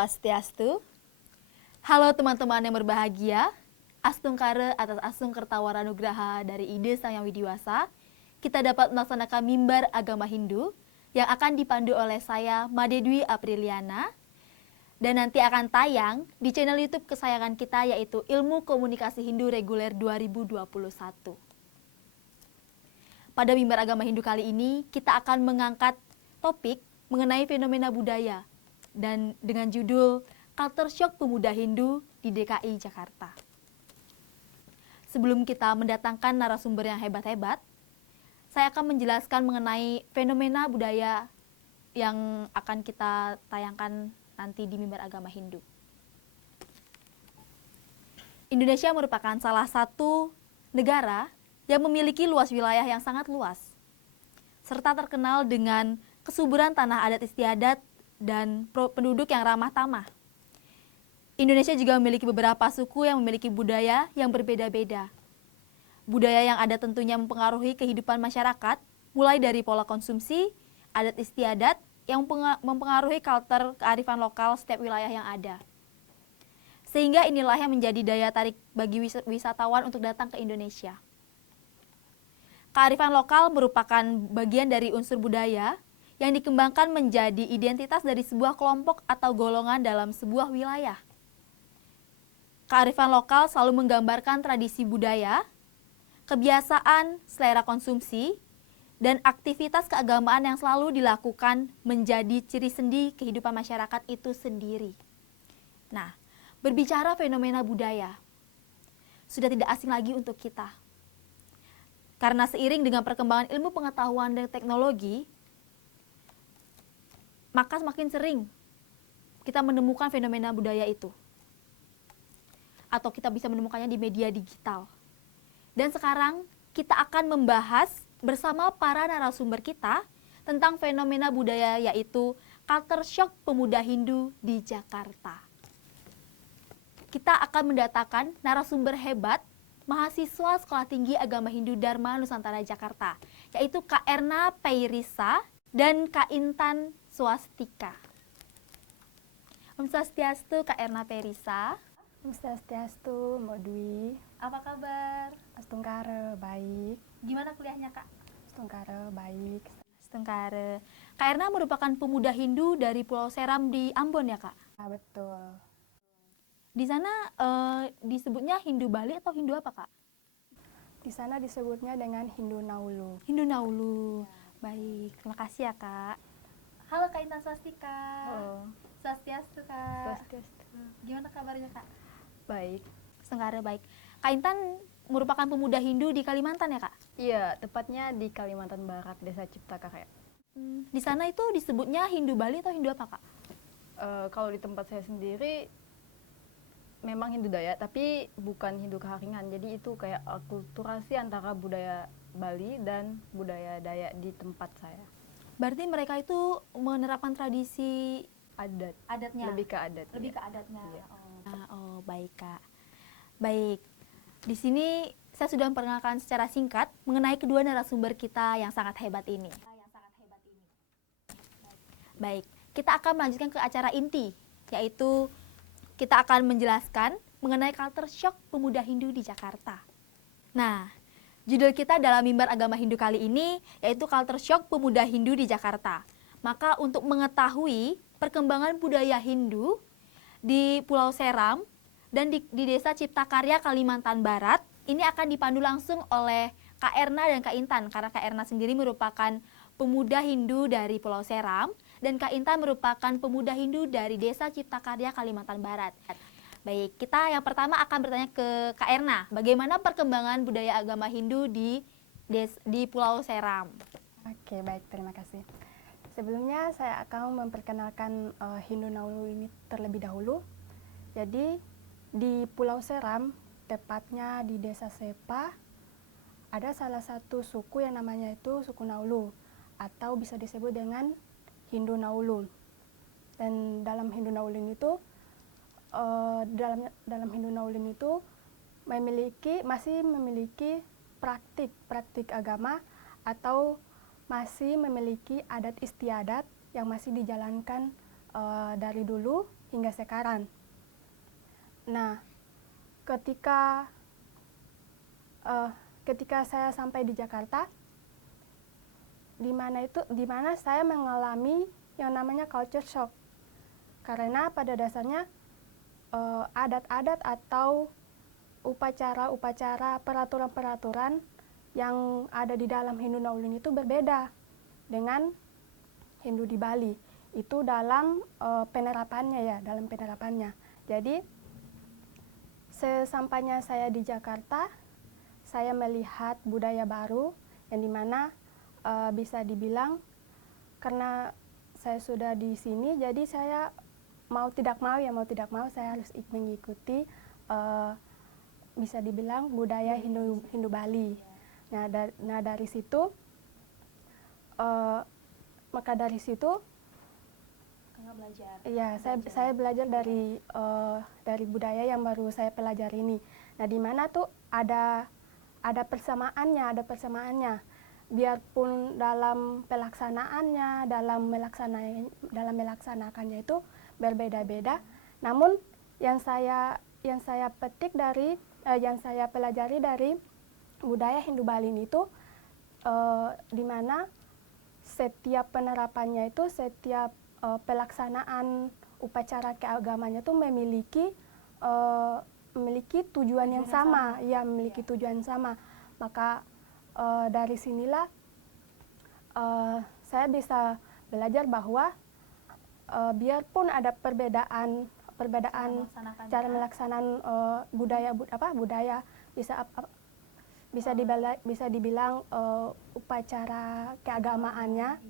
Swastiastu. Halo teman-teman yang berbahagia. Astungkare atas Astung Kertawara Nugraha dari Ide Sang Yang Widiwasa. Kita dapat melaksanakan mimbar agama Hindu yang akan dipandu oleh saya, Made Dwi Apriliana. Dan nanti akan tayang di channel YouTube kesayangan kita yaitu Ilmu Komunikasi Hindu Reguler 2021. Pada mimbar agama Hindu kali ini, kita akan mengangkat topik mengenai fenomena budaya dan dengan judul Culture Shock Pemuda Hindu di DKI Jakarta. Sebelum kita mendatangkan narasumber yang hebat-hebat, saya akan menjelaskan mengenai fenomena budaya yang akan kita tayangkan nanti di mimbar agama Hindu. Indonesia merupakan salah satu negara yang memiliki luas wilayah yang sangat luas, serta terkenal dengan kesuburan tanah adat istiadat dan penduduk yang ramah tamah. Indonesia juga memiliki beberapa suku yang memiliki budaya yang berbeda-beda. Budaya yang ada tentunya mempengaruhi kehidupan masyarakat, mulai dari pola konsumsi, adat istiadat, yang mempengaruhi kultur kearifan lokal setiap wilayah yang ada. Sehingga inilah yang menjadi daya tarik bagi wisatawan untuk datang ke Indonesia. Kearifan lokal merupakan bagian dari unsur budaya yang dikembangkan menjadi identitas dari sebuah kelompok atau golongan dalam sebuah wilayah. Kearifan lokal selalu menggambarkan tradisi budaya, kebiasaan, selera konsumsi, dan aktivitas keagamaan yang selalu dilakukan menjadi ciri sendi kehidupan masyarakat itu sendiri. Nah, berbicara fenomena budaya, sudah tidak asing lagi untuk kita. Karena seiring dengan perkembangan ilmu pengetahuan dan teknologi, maka semakin sering kita menemukan fenomena budaya itu. Atau kita bisa menemukannya di media digital. Dan sekarang kita akan membahas bersama para narasumber kita tentang fenomena budaya yaitu Culture Shock Pemuda Hindu di Jakarta. Kita akan mendatangkan narasumber hebat mahasiswa Sekolah Tinggi Agama Hindu Dharma Nusantara Jakarta, yaitu Kak Erna Peirisa dan Kak Intan Swastika. Om Swastiastu, Kak Erna Peirisa. Om Swastiastu, Mbak Dwi. Apa kabar? Astungkare, baik. Gimana kuliahnya, Kak? Astungkare, baik. Astungkare. Kak Erna merupakan pemuda Hindu dari Pulau Seram di Ambon ya, Kak? Betul. Di sana disebutnya Hindu Bali atau Hindu apa, Kak? Di sana disebutnya dengan Hindu Naulu. Hindu Naulu. Baik, terima kasih ya, Kak. Halo Kak Intan Swastika. Halo. Swastiastu, Kak. Swastiastu. Gimana kabarnya, Kak? Baik. Astungkare, baik. Kak Intan merupakan pemuda Hindu di Kalimantan ya, Kak? Iya, tepatnya di Kalimantan Barat, Desa Ciptakarya. Di sana itu disebutnya Hindu Bali atau Hindu apa, Kak? Kalau di tempat saya sendiri memang Hindu Dayak, tapi bukan Hindu Keharingan. Jadi itu kayak akulturasi antara budaya Bali dan budaya Dayak di tempat saya. Berarti mereka itu menerapkan tradisi adatnya. Lebih ke adat. Lebih ya. ke adatnya. Iya. Oh, baik, Kak. Baik. Di sini saya sudah memperkenalkan secara singkat mengenai kedua narasumber kita yang sangat hebat ini. Baik, kita akan melanjutkan ke acara inti, yaitu kita akan menjelaskan mengenai Culture Shock Pemuda Hindu di Jakarta. Nah, judul kita dalam mimbar agama Hindu kali ini yaitu Culture Shock Pemuda Hindu di Jakarta. Maka untuk mengetahui perkembangan budaya Hindu di Pulau Seram dan di Desa Ciptakarya, Kalimantan Barat, ini akan dipandu langsung oleh Kak Erna dan Kak Intan, karena Kak Erna sendiri merupakan pemuda Hindu dari Pulau Seram, dan Kak Intan merupakan pemuda Hindu dari Desa Ciptakarya, Kalimantan Barat. Baik, kita yang pertama akan bertanya ke Kak Erna, bagaimana perkembangan budaya agama Hindu di Pulau Seram? Oke, baik, terima kasih. Sebelumnya saya akan memperkenalkan Hindu Naulu ini terlebih dahulu. Jadi di Pulau Seram, tepatnya di Desa Sepa, ada salah satu suku yang namanya itu suku Naulu, atau bisa disebut dengan Hindu Naulu. Dan dalam Hindu Naulu itu, dalam Hindu Naulu itu masih memiliki praktik agama atau masih memiliki adat istiadat yang masih dijalankan dari dulu hingga sekarang. Nah, ketika saya sampai di Jakarta, di mana saya mengalami yang namanya culture shock, karena pada dasarnya adat-adat atau upacara-upacara, peraturan-peraturan yang ada di dalam Hindu Naulun itu berbeda dengan Hindu di Bali. Itu dalam penerapannya ya, dalam penerapannya. Jadi sesampainya saya di Jakarta, saya melihat budaya baru yang dimana bisa dibilang karena saya sudah di sini, jadi saya mau tidak mau saya harus mengikuti bisa dibilang budaya Hindu Bali. Nah, dari situ maka dari situ Kakak belajar. ya saya belajar dari budaya yang baru saya pelajari ini. Nah, di mana tuh ada persamaannya. Biarpun dalam pelaksanaannya, dalam melaksanakannya itu berbeda-beda, namun yang saya petik yang saya pelajari dari budaya Hindu Bali itu di mana setiap penerapannya itu, setiap pelaksanaan upacara keagamannya itu memiliki tujuan yang sama, ya memiliki tujuan sama. Maka dari sinilah saya bisa belajar bahwa biarpun ada perbedaan cara melaksanakan budaya bisa dibilang upacara keagamaannya,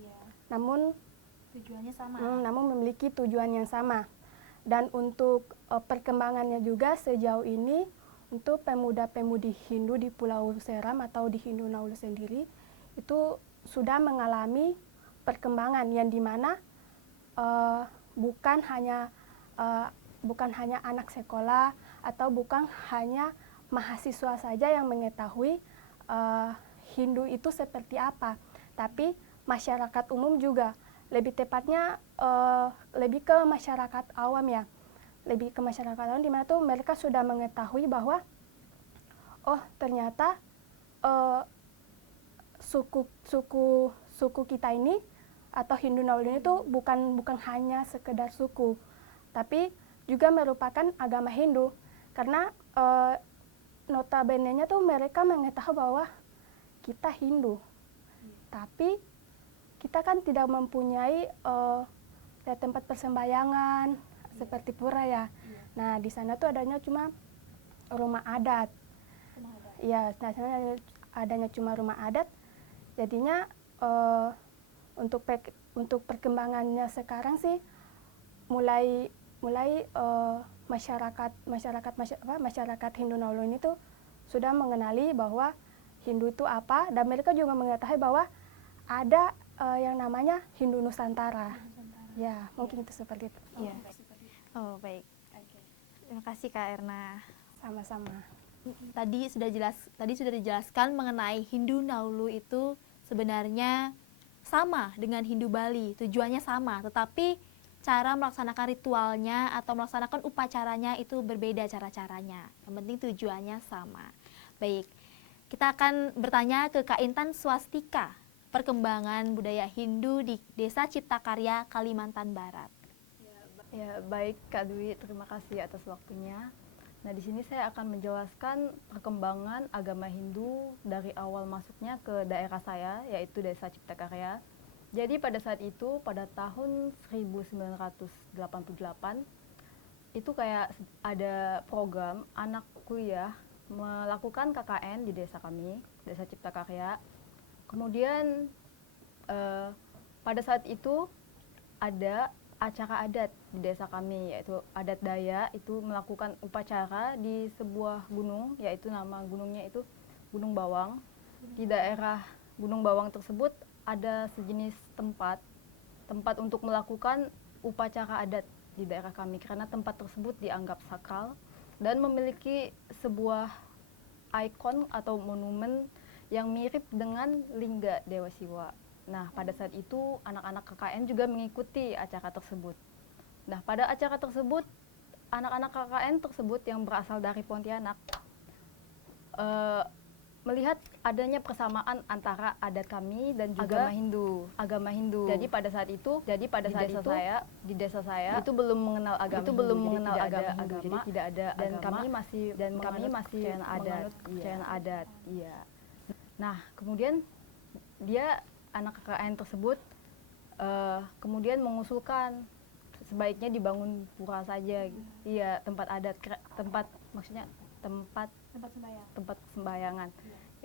namun Tujuannya sama. namun memiliki tujuan yang sama. Dan untuk perkembangannya juga sejauh ini untuk pemuda-pemudi Hindu di Pulau Seram atau di Hindu Naulu sendiri itu sudah mengalami perkembangan yang dimana bukan hanya anak sekolah atau bukan hanya mahasiswa saja yang mengetahui Hindu itu seperti apa, tapi masyarakat umum juga. Lebih tepatnya lebih ke masyarakat awam ya, di mana tuh mereka sudah mengetahui bahwa oh ternyata suku kita ini atau Hindu Naulu itu bukan hanya sekedar suku, tapi juga merupakan agama Hindu, karena notabene-nya tuh mereka mengetahui bahwa kita Hindu, tapi kita kan tidak mempunyai tempat persembahyangan seperti pura ya. Nah, di sana tuh adanya cuma rumah adat. Ya, nah, sana adanya cuma rumah adat. Jadinya untuk perkembangannya sekarang sih mulai masyarakat Hindu Naulu ini tuh sudah mengenali bahwa Hindu itu apa, dan mereka juga mengetahui bahwa ada yang namanya Hindu Nusantara. Ya, mungkin itu seperti itu. Iya. Oh, baik. Terima kasih Kak Erna. Sama-sama. Tadi sudah dijelaskan mengenai Hindu Naulu itu sebenarnya sama dengan Hindu Bali, tujuannya sama, tetapi cara melaksanakan ritualnya atau melaksanakan upacaranya itu berbeda cara-caranya. Yang penting tujuannya sama. Baik, kita akan bertanya ke Kak Intan Swastika, perkembangan budaya Hindu di Desa Ciptakarya, Kalimantan Barat. Ya, baik Kak Dwi, terima kasih atas waktunya. Nah, di sini saya akan menjelaskan perkembangan agama Hindu dari awal masuknya ke daerah saya, yaitu Desa Ciptakarya. Jadi pada saat itu, pada tahun 1988, itu kayak ada program anak kuliah melakukan KKN di desa kami, Desa Ciptakarya. Kemudian pada saat itu ada acara adat di desa kami, yaitu adat Dayak, itu melakukan upacara di sebuah gunung, yaitu nama gunungnya itu Gunung Bawang. Di daerah Gunung Bawang tersebut ada sejenis tempat untuk melakukan upacara adat di daerah kami, karena tempat tersebut dianggap sakral dan memiliki sebuah ikon atau monumen yang mirip dengan lingga Dewa Siwa. Nah, pada saat itu anak-anak KKN juga mengikuti acara tersebut. Nah, pada acara tersebut, anak-anak KKN tersebut yang berasal dari Pontianak melihat adanya persamaan antara adat kami dan juga agama Hindu. Jadi pada saat itu di desa saya itu belum mengenal agama Hindu, jadi tidak ada dan agama, kami masih menganut kepercayaan adat. Iya. Nah, kemudian anak KKN tersebut kemudian mengusulkan sebaiknya dibangun pura saja. Iya, tempat adat, maksudnya tempat sembayangan.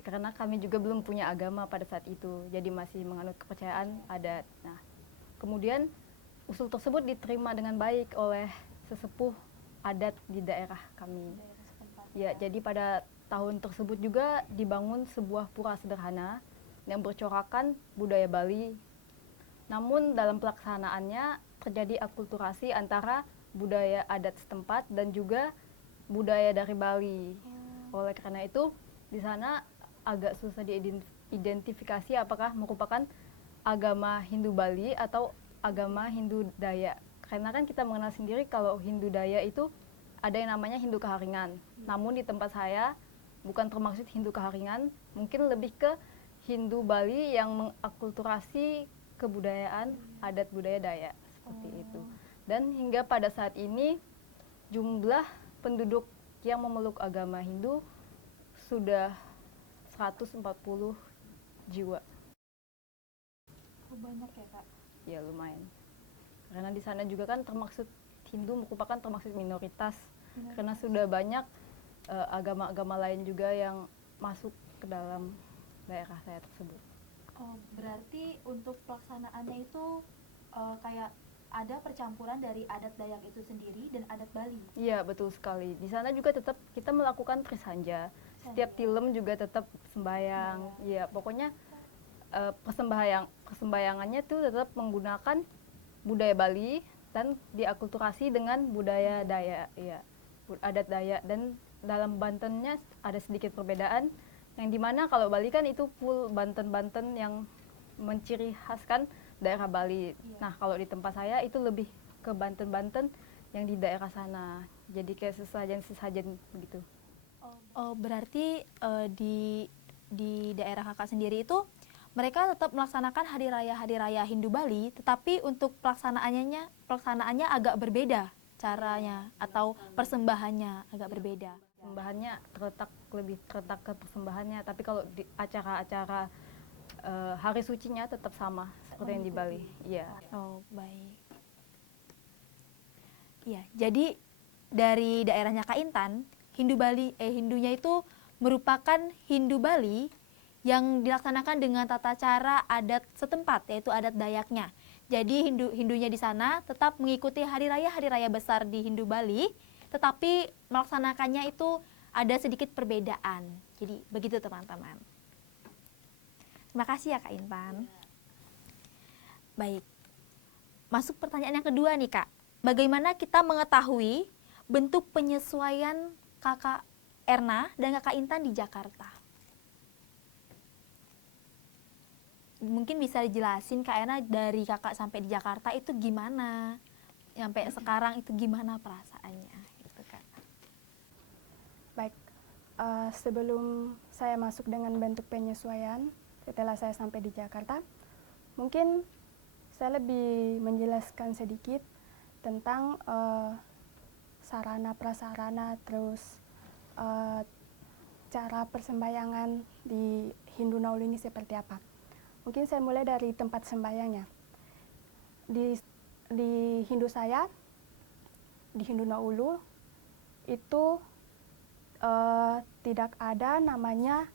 Karena kami juga belum punya agama pada saat itu, jadi masih menganut kepercayaan adat. Nah, kemudian usul tersebut diterima dengan baik oleh sesepuh adat di daerah kami. Ya, jadi pada tahun tersebut juga dibangun sebuah pura sederhana yang bercorakan budaya Bali. Namun dalam pelaksanaannya terjadi akulturasi antara budaya adat setempat dan juga budaya dari Bali. Oleh karena itu, di sana agak susah diidentifikasi apakah merupakan agama Hindu Bali atau agama Hindu Dayak. Karena kan kita mengenal sendiri kalau Hindu Dayak itu ada yang namanya Hindu Keharingan. Namun di tempat saya bukan termaksud Hindu Keharingan, mungkin lebih ke Hindu Bali yang mengakulturasi kebudayaan adat budaya Dayak seperti itu. Dan hingga pada saat ini jumlah penduduk yang memeluk agama Hindu sudah 140 jiwa. Oh, banyak ya, Kak? Ya, lumayan. Karena di sana juga kan termaksud Hindu merupakan termaksud minoritas. Karena sudah banyak agama-agama lain juga yang masuk ke dalam daerah saya tersebut. Oh, berarti untuk pelaksanaannya itu kayak ada percampuran dari adat Dayak itu sendiri dan adat Bali. Iya, betul sekali. Di sana juga tetap kita melakukan trisanja. Setiap tilem juga tetap sembayang. Iya, pokoknya persembayangannya tuh tetap menggunakan budaya Bali dan diakulturasi dengan budaya Dayak. Iya, adat Dayak. Dan dalam Bantennya ada sedikit perbedaan. Yang dimana kalau Bali kan itu full Banten-Banten yang menciri khaskan daerah Bali. Nah, kalau di tempat saya itu lebih ke Banten-Banten yang di daerah sana. Jadi kayak sesajen-sesajen begitu. Oh, berarti di daerah kakak sendiri itu mereka tetap melaksanakan hari raya Hindu Bali, tetapi untuk pelaksanaannya agak berbeda caranya atau persembahannya agak berbeda. Persembahannya lebih terletak ke persembahannya, tapi kalau di acara-acara hari sucinya tetap sama seperti yang di Bali. Iya. Oh, baik. Iya, jadi dari daerahnya Kak Intan, Hindunya itu merupakan Hindu Bali yang dilaksanakan dengan tata cara adat setempat, yaitu adat Dayaknya. Jadi Hindunya di sana tetap mengikuti hari raya besar di Hindu Bali, tetapi melaksanakannya itu ada sedikit perbedaan. Jadi begitu teman-teman. Terima kasih ya Kak Intan. Baik, masuk pertanyaan yang kedua nih Kak. Bagaimana kita mengetahui bentuk penyesuaian Kakak Erna dan Kakak Intan di Jakarta? Mungkin bisa dijelasin Kak Erna dari Kakak sampai di Jakarta itu gimana? Sampai sekarang itu gimana perasaannya? Gitu, Kak. Baik, sebelum saya masuk dengan bentuk penyesuaian setelah saya sampai di Jakarta, mungkin saya lebih menjelaskan sedikit tentang sarana prasarana, terus cara persembahyangan di Hindu Naulu ini seperti apa. Mungkin saya mulai dari tempat sembahyangnya. Di Hindu saya, di Hindu Naulu itu tidak ada namanya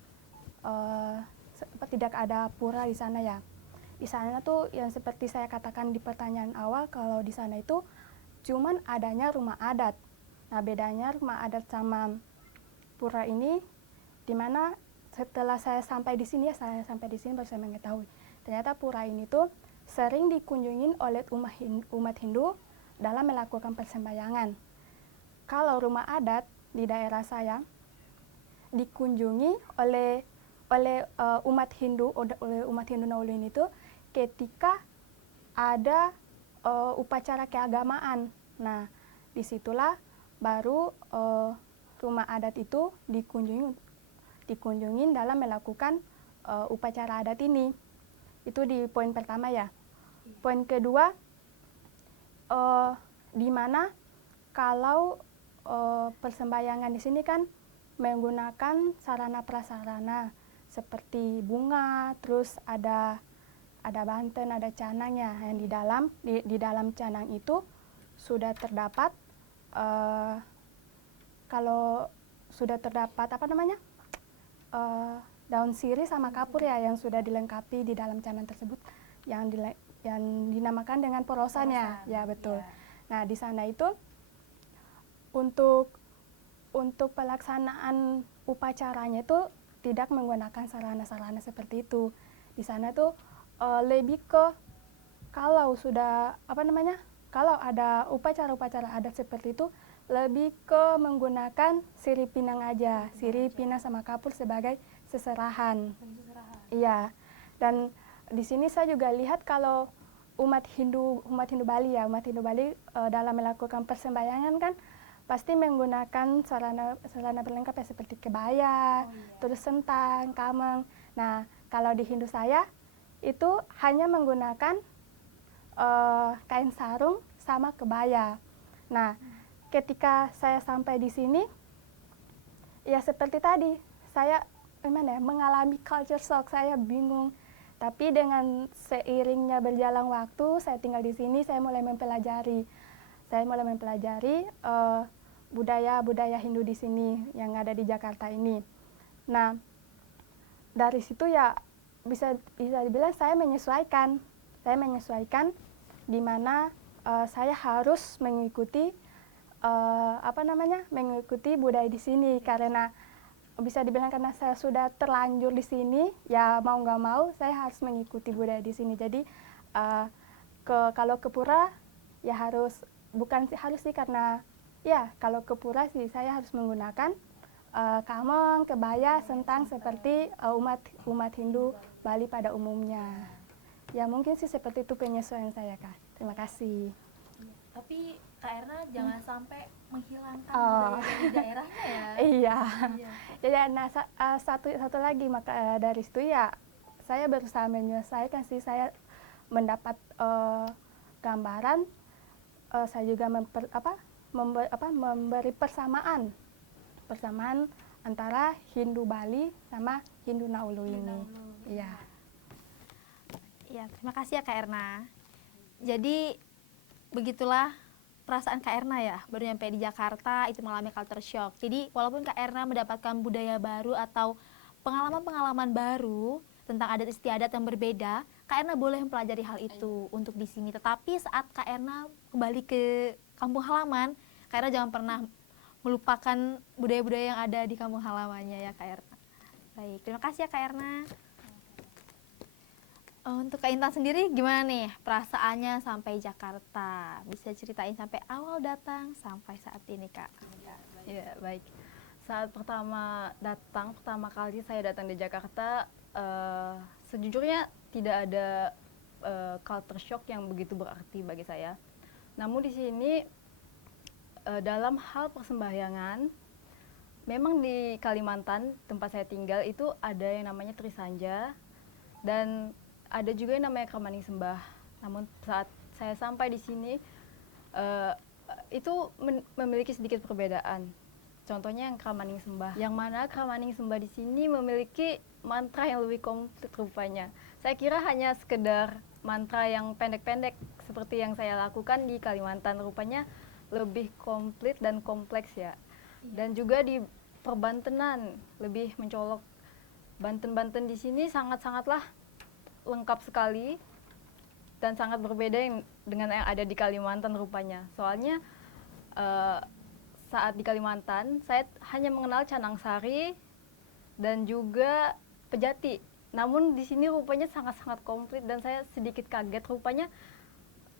tidak ada pura di sana ya. Di sana tuh yang seperti saya katakan di pertanyaan awal, kalau di sana itu cuman adanya rumah adat. Nah, bedanya rumah adat sama pura ini, di mana setelah saya sampai di sini baru saya mengetahui ternyata pura ini tuh sering dikunjungi oleh umat Hindu dalam melakukan persembahyangan. Kalau rumah adat di daerah saya dikunjungi oleh umat Hindu Naulu ini tuh ketika ada upacara keagamaan. Nah, disitulah baru rumah adat itu dikunjungin dalam melakukan upacara adat ini. Itu di poin pertama ya. Poin kedua, di mana kalau persembahyangan di sini kan menggunakan sarana prasarana seperti bunga, terus ada banten, ada canang ya, yang di dalam canang itu sudah terdapat kalau sudah terdapat apa namanya daun sirih sama kapur ya, yang sudah dilengkapi di dalam canang tersebut, yang dinamakan dengan porosan ya betul. Nah, di sana itu untuk pelaksanaan upacaranya itu tidak menggunakan sarana-sarana seperti itu. Di sana tuh lebih ke kalau sudah kalau ada upacara-upacara adat seperti itu, lebih ke menggunakan sirih pinang aja, sirih pinang sama kapur sebagai seserahan. Iya. Dan di sini saya juga lihat kalau umat Hindu Bali dalam melakukan persembahyangan kan pasti menggunakan sarana berlengkap ya, seperti kebaya, terus sentang, kameng. Nah, kalau di Hindu saya itu hanya menggunakan kain sarung sama kebaya. Nah, ketika saya sampai di sini, ya seperti tadi, saya mengalami culture shock, saya bingung. Tapi dengan seiringnya berjalan waktu, saya tinggal di sini, saya mulai mempelajari budaya Hindu di sini yang ada di Jakarta ini. Nah, dari situ ya bisa dibilang saya menyesuaikan di mana saya harus mengikuti mengikuti budaya di sini, karena bisa dibilang karena saya sudah terlanjur di sini, ya mau nggak mau saya harus mengikuti budaya di sini. Jadi kalau ke pura ya harus sih, karena ya kalau ke pura sih saya harus menggunakan kameng, kebaya, sentang seperti umat Hindu Bali pada umumnya. Ya mungkin sih seperti itu penyesuaian saya, Kak. Terima kasih. Tapi Kak Erna jangan sampai menghilangkan budaya dari daerahnya ya. Iya. Jadi satu lagi dari situ ya saya berusaha menyelesaikan sih, saya mendapat gambaran, saya juga memberi persamaan antara Hindu Bali sama Hindu Naulu ini. Iya. Ya, terima kasih ya Kak Erna. Jadi begitulah perasaan Kak Erna ya, baru nyampe di Jakarta itu mengalami culture shock. Jadi walaupun Kak Erna mendapatkan budaya baru atau pengalaman-pengalaman baru tentang adat istiadat yang berbeda, Kak Erna boleh mempelajari hal itu untuk di sini. Tetapi saat Kak Erna kembali ke kampung halaman, Kak Erna jangan pernah melupakan budaya-budaya yang ada di kampung halamannya ya Kak Erna. Baik, terima kasih ya Kak Erna. Untuk Kak Intan sendiri gimana nih perasaannya sampai Jakarta? Bisa ceritain sampai awal datang sampai saat ini, Kak? Ya, baik. Saat pertama kali saya datang di Jakarta, sejujurnya tidak ada culture shock yang begitu berarti bagi saya. Namun di sini dalam hal persembahyangan, memang di Kalimantan tempat saya tinggal itu ada yang namanya Trisanja dan ada juga yang namanya Kramaning Sembah. Namun saat saya sampai di sini itu memiliki sedikit perbedaan. Contohnya yang Kramaning Sembah, yang mana Kramaning Sembah di sini memiliki mantra yang lebih komplit rupanya. Saya kira hanya sekedar mantra yang pendek-pendek seperti yang saya lakukan di Kalimantan, rupanya lebih komplit dan kompleks ya. Dan juga di perbantenan lebih mencolok. Banten-banten di sini sangat-sangatlah lengkap sekali dan sangat berbeda dengan yang ada di Kalimantan rupanya. Soalnya saat di Kalimantan saya hanya mengenal Canang Sari dan juga Pejati. Namun di sini rupanya sangat-sangat komplit dan saya sedikit kaget, rupanya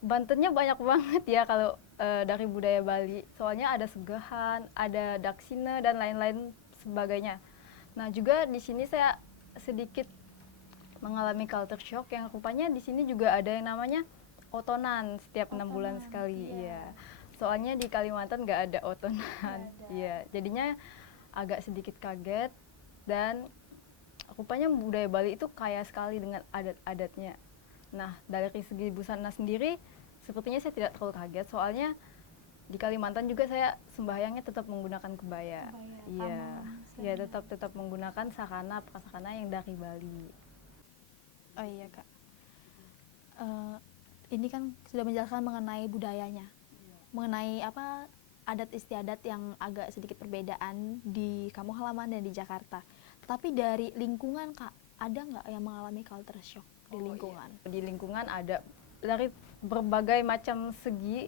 Bantennya banyak banget ya kalau dari budaya Bali. Soalnya ada Segehan, ada Daksina dan lain-lain sebagainya. Nah, juga di sini saya sedikit mengalami culture shock yang rupanya di sini juga ada yang namanya otonan setiap 6 bulan sekali. Iya. soalnya di Kalimantan nggak ada otonan. Iya, jadinya agak sedikit kaget, dan rupanya budaya Bali itu kaya sekali dengan adat-adatnya. Nah, dari segi busana sendiri, sepertinya saya tidak terlalu kaget, soalnya di Kalimantan juga saya sembahyangnya tetap menggunakan kebaya. Iya, ya tetap menggunakan sarana prasarana yang dari Bali. Oh iya Kak. Ini kan sudah menjelaskan mengenai budayanya, mengenai apa adat istiadat yang agak sedikit perbedaan di kampung halaman dan di Jakarta. Tapi dari lingkungan Kak, ada nggak yang mengalami culture shock di lingkungan? Iya. Di lingkungan ada dari berbagai macam segi,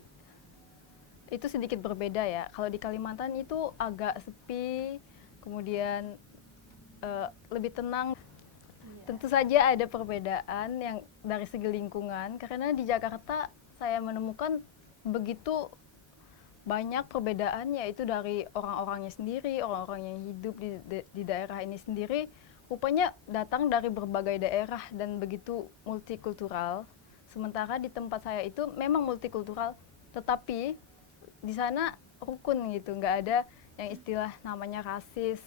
itu sedikit berbeda ya. Kalau di Kalimantan itu agak sepi, kemudian lebih tenang. Tentu saja ada perbedaan yang dari segi lingkungan, karena di Jakarta saya menemukan begitu banyak perbedaan, yaitu dari orang-orangnya sendiri, orang-orang yang hidup di daerah ini sendiri, rupanya datang dari berbagai daerah dan begitu multikultural. Sementara di tempat saya itu memang multikultural, tetapi di sana rukun gitu, nggak ada yang istilah namanya rasis,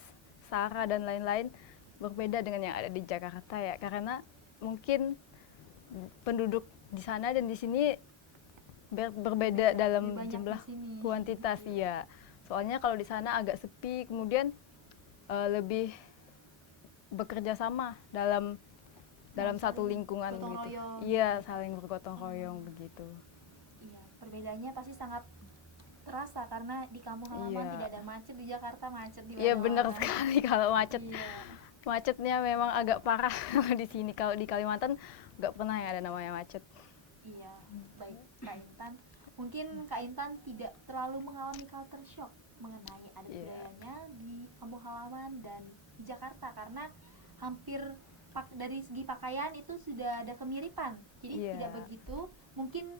sara dan lain-lain. Berbeda dengan yang ada di Jakarta ya, karena mungkin penduduk di sana dan di sini berbeda dalam jumlah kuantitas ya. Soalnya kalau di sana agak sepi, kemudian lebih bekerja sama dalam satu lingkungan gitu. Iya, saling bergotong royong begitu. Iya, perbedaannya pasti sangat terasa karena di kampung halaman tidak ada macet, di Jakarta macet di Iya, mana-mana. benar sekali kalau macet. Iya. Macetnya memang agak parah di sini. Kalau di Kalimantan nggak pernah yang ada namanya macet. Iya, baik Kak Intan. Mungkin Kak Intan tidak terlalu mengalami culture shock mengenai adat budayanya di kampung halaman dan di Jakarta karena hampir dari segi pakaian itu sudah ada kemiripan. Jadi tidak begitu, mungkin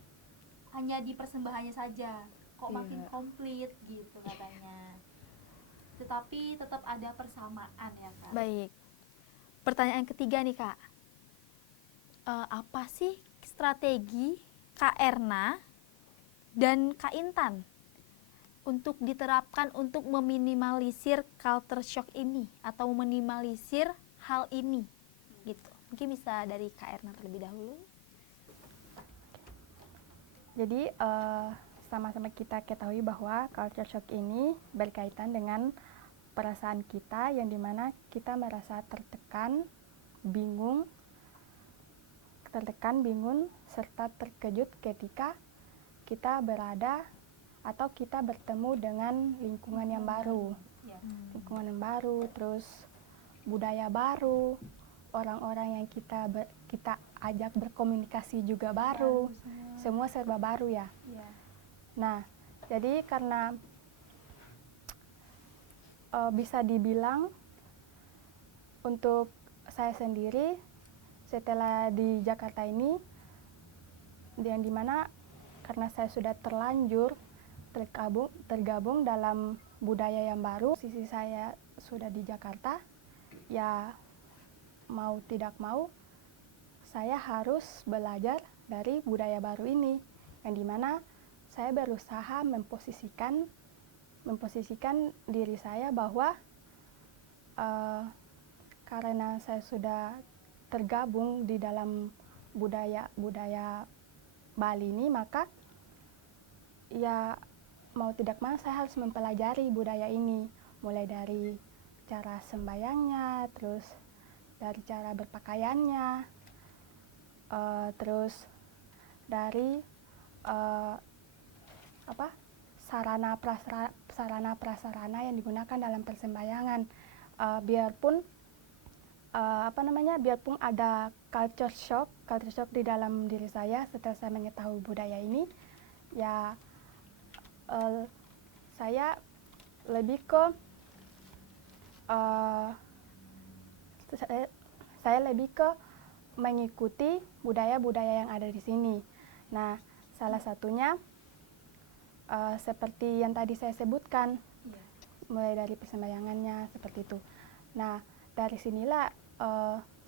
hanya di persembahannya saja kok makin komplit gitu katanya. Tetapi tetap ada persamaan ya Kak. Baik. Pertanyaan ketiga nih Kak. Apa sih strategi Kak Erna dan Kak Intan untuk diterapkan untuk meminimalisir culture shock ini atau meminimalisir hal ini gitu? Mungkin bisa dari Kak Erna terlebih dahulu. Jadi sama-sama kita ketahui bahwa culture shock ini berkaitan dengan perasaan kita yang dimana kita merasa tertekan, bingung, serta terkejut ketika kita berada atau kita bertemu dengan lingkungan yang baru. Lingkungan yang baru, terus budaya baru, orang-orang yang kita ajak berkomunikasi juga baru, semua serba baru ya. Nah, jadi karena bisa dibilang untuk saya sendiri setelah di Jakarta ini, yang dimana karena saya sudah terlanjur tergabung dalam budaya yang baru, sisi saya sudah di Jakarta, ya mau tidak mau saya harus belajar dari budaya baru ini, yang dimana saya berusaha memposisikan diri saya bahwa karena saya sudah tergabung di dalam budaya Bali ini, maka ya mau tidak mau saya harus mempelajari budaya ini, mulai dari cara sembahyangnya, terus dari cara berpakaiannya, terus dari sarana prasarana yang digunakan dalam persembahyangan. Biarpun ada culture shock di dalam diri saya setelah saya mengetahui budaya ini, ya saya lebih ke mengikuti budaya-budaya yang ada di sini. Nah, salah satunya seperti yang tadi saya sebutkan, mulai dari persembahyangannya seperti itu. Nah, dari sinilah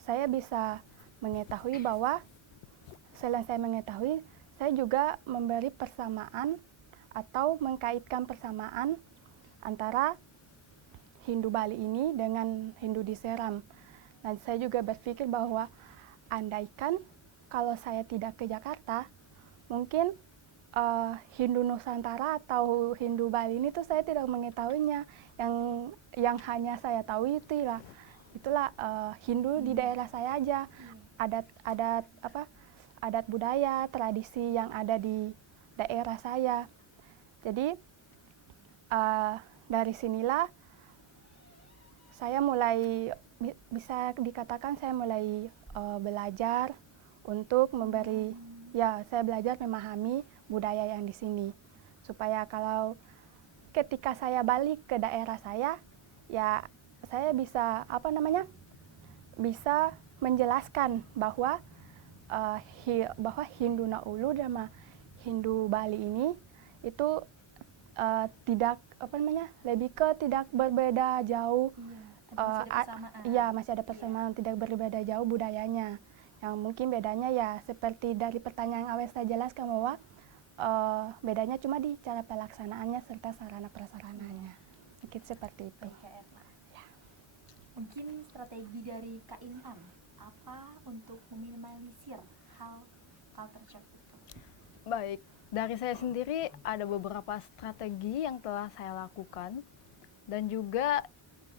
saya bisa mengetahui bahwa selain saya mengetahui, saya juga memberi persamaan atau mengkaitkan persamaan antara Hindu Bali ini dengan Hindu di Seram. Dan saya juga berpikir bahwa andaikan kalau saya tidak ke Jakarta, mungkin Hindu Nusantara atau Hindu Bali ini tuh saya tidak mengetahuinya. Yang hanya saya tahu itulah Hindu di daerah saya aja. Adat budaya, tradisi yang ada di daerah saya. Jadi dari sinilah saya mulai, bisa dikatakan saya mulai belajar untuk memberi, ya saya belajar memahami budaya yang di sini. Supaya kalau ketika saya balik ke daerah saya, ya saya bisa bisa menjelaskan bahwa bahwa Hindu Naulu sama Hindu Bali ini itu tidak lebih ke tidak berbeda jauh. Iya, masih ada persamaan, tidak berbeda jauh budayanya. Yang mungkin bedanya ya seperti dari pertanyaan yang awal saya jelaskan bahwa bedanya cuma di cara pelaksanaannya serta sarana prasarananya. Mungkin seperti itu. Baik, Kak Erna. Mungkin strategi dari Kak Intan apa untuk meminimalisir hal culture shock itu? Baik, dari saya sendiri ada beberapa strategi yang telah saya lakukan dan juga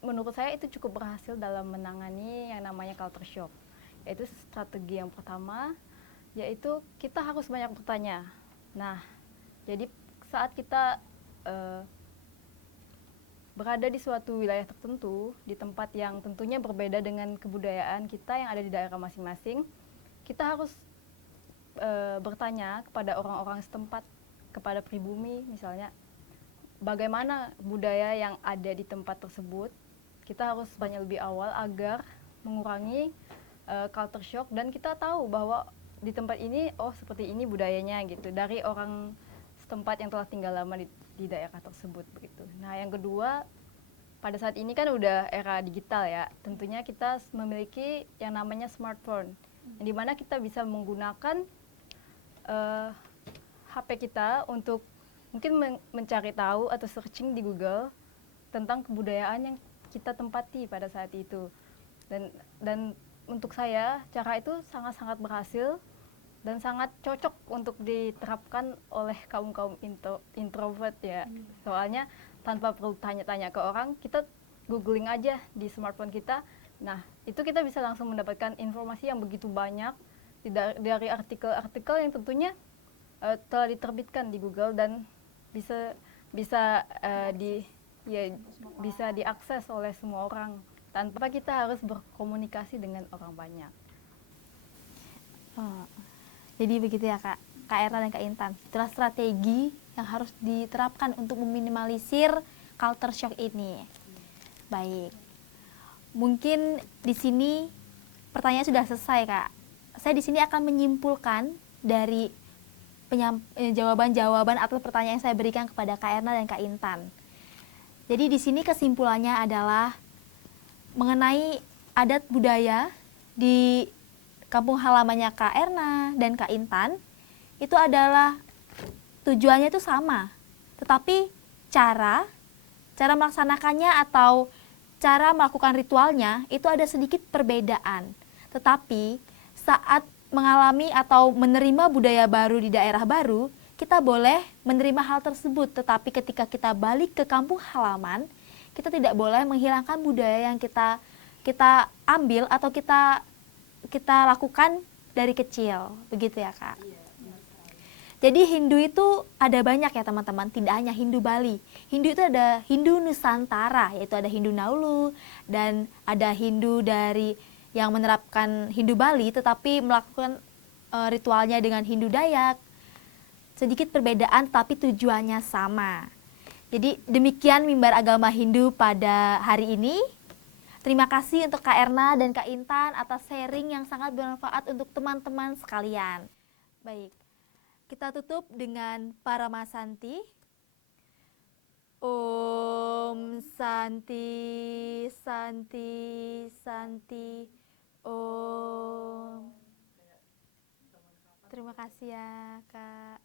menurut saya itu cukup berhasil dalam menangani yang namanya culture shock. Yaitu strategi yang pertama, yaitu kita harus banyak bertanya. Nah, jadi saat kita berada di suatu wilayah tertentu, di tempat yang tentunya berbeda dengan kebudayaan kita yang ada di daerah masing-masing, kita harus bertanya kepada orang-orang setempat, kepada pribumi misalnya, bagaimana budaya yang ada di tempat tersebut. Kita harus tanya lebih awal agar mengurangi culture shock dan kita tahu bahwa di tempat ini oh seperti ini budayanya gitu dari orang setempat yang telah tinggal lama di daerah tersebut begitu. Nah, yang kedua, pada saat ini kan udah era digital ya, tentunya kita memiliki yang namanya smartphone, yang dimana kita bisa menggunakan HP kita untuk mungkin mencari tahu atau searching di Google tentang kebudayaan yang kita tempati pada saat itu. Dan untuk saya cara itu sangat-sangat berhasil dan sangat cocok untuk diterapkan oleh kaum-kaum introvert ya. Soalnya tanpa perlu tanya-tanya ke orang, kita googling aja di smartphone kita. Nah, itu kita bisa langsung mendapatkan informasi yang begitu banyak dari artikel-artikel yang tentunya telah diterbitkan di Google dan bisa diakses oleh semua orang tanpa kita harus berkomunikasi dengan orang banyak. Jadi begitu ya Kak Erna dan Kak Intan. Itulah strategi yang harus diterapkan untuk meminimalisir culture shock ini. Baik. Mungkin di sini pertanyaan sudah selesai Kak. Saya di sini akan menyimpulkan dari jawaban-jawaban atau pertanyaan yang saya berikan kepada Kak Erna dan Kak Intan. Jadi di sini kesimpulannya adalah mengenai adat budaya di kampung halamannya Kak Erna dan Kak Intan itu adalah tujuannya itu sama, tetapi cara melaksanakannya atau cara melakukan ritualnya itu ada sedikit perbedaan. Tetapi saat mengalami atau menerima budaya baru di daerah baru, kita boleh menerima hal tersebut, tetapi ketika kita balik ke kampung halaman, kita tidak boleh menghilangkan budaya yang kita ambil atau kita lakukan dari kecil, begitu ya Kak? Jadi Hindu itu ada banyak ya teman-teman, tidak hanya Hindu Bali. Hindu itu ada Hindu Nusantara, yaitu ada Hindu Naulu, dan ada Hindu dari yang menerapkan Hindu Bali, tetapi melakukan ritualnya dengan Hindu Dayak. Sedikit perbedaan, tapi tujuannya sama. Jadi demikian mimbar agama Hindu pada hari ini. Terima kasih untuk Kak Erna dan Kak Intan atas sharing yang sangat bermanfaat untuk teman-teman sekalian. Baik, kita tutup dengan Paramasanti. Om Santi, Santi, Santi, Om. Terima kasih ya Kak.